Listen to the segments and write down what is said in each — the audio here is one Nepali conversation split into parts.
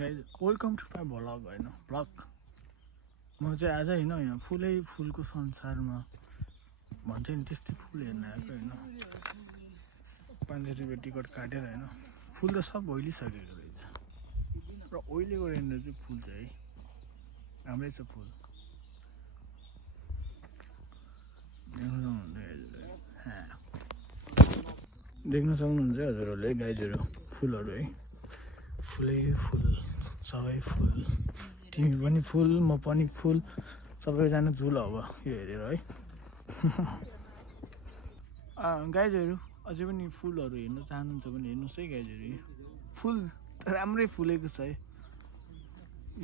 वेलकम टु माई भ्लग होइन भ्लग म चाहिँ आज होइन यहाँ फुलै फुलको संसारमा भन्छ नि त्यस्तै फुल हेर्न आएको होइन 500 रुपियाँ टिकट काटेर होइन फुल त सब ओइलिसकेको रहेछ र ओइलेको रहेन चाहिँ फुल चाहिँ राम्रै छ फुल देख्न सक्नुहुन्छ हजुरहरूले गाइजहरू फुलहरू है फुलै फुल सबै फुल तिमी पनि फुल म पनि फुल सबैजना झुल अब यो हेरेर है गाइजहरू अझै पनि फुलहरू हेर्न चाहनुहुन्छ भने हेर्नुहोस् है गाइजहरू फुल राम्रै फुलेको छ है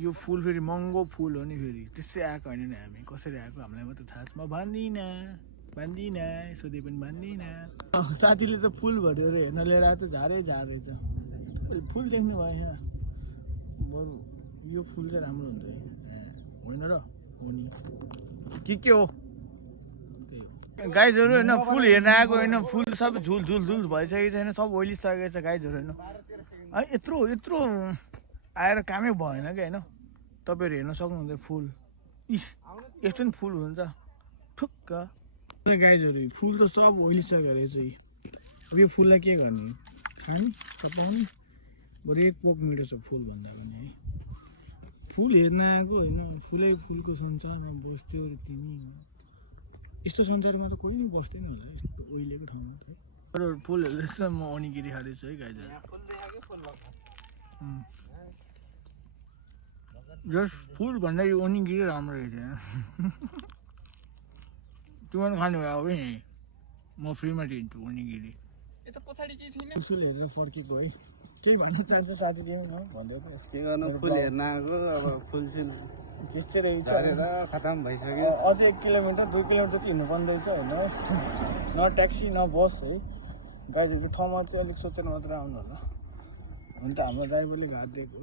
यो फुल फेरि महँगो फुल हो नि फेरि त्यसै आएको होइन नि हामी कसरी आएको हामीलाई मात्रै थाहा छ म भन्दिनँ सोधे पनि भन्दिनँ साथीले त फुल भरेर हेर्न लिएर आएको त झारै रहेछ फुल देख्नु भयो यहाँ बरु यो फुल चाहिँ राम्रो हुन्छ है होइन र हो नि के हो गाइजहरू होइन फुल हेर्न आएको होइन फुल सबै झुल भइसकेको छैन सब ओइलिसकेको छ गाइजहरू होइन यत्रो आएर कामै भएन कि होइन तपाईँहरू हेर्न सक्नुहुन्छ फुल यस्तो नि फुल हुन्छ ठुक्क गाइजहरू फुल त सब ओइलिसकेको रहेछ अब यो फुललाई के गर्ने खाने चपाउने बरु एक पोक मिठो छ फुल भन्दा पनि है फुल हेर्न आएको होइन फुलै फुलको संसारमा बस्थ्यो तिमी यस्तो संसारमा त कोही नै बस्दैन होला यस्तो ओइलेको ठाउँमा त अरू फुलहरू जस्तो म अनिगिरी खाँदैछु है गाइजहरू जस फुल भन्दा यो अनिगिरी राम्रो रहेछ तिमीहरू खानु भयो अब म फ्रीमा दिन्छु अनिगिरी यता पछाडि केही छैन फुल हेरेर फर्केको है केही भन्नु चाहन्छ साथी तिमी भन्दै के गर्नु फुल हेर्न आएको अब फुलसुल त्यस्तै रहेछ खतम भइसक्यो अझै 1 किलोमिटर 2 किलोमिटर जति हिँड्नुपर्ने रहेछ होइन न ट्याक्सी न बस है गाइजहरू ठाउँमा चाहिँ अलिक सोचेर मात्र आउनु होला हुन त हाम्रो ड्राइभरले घाट दिएको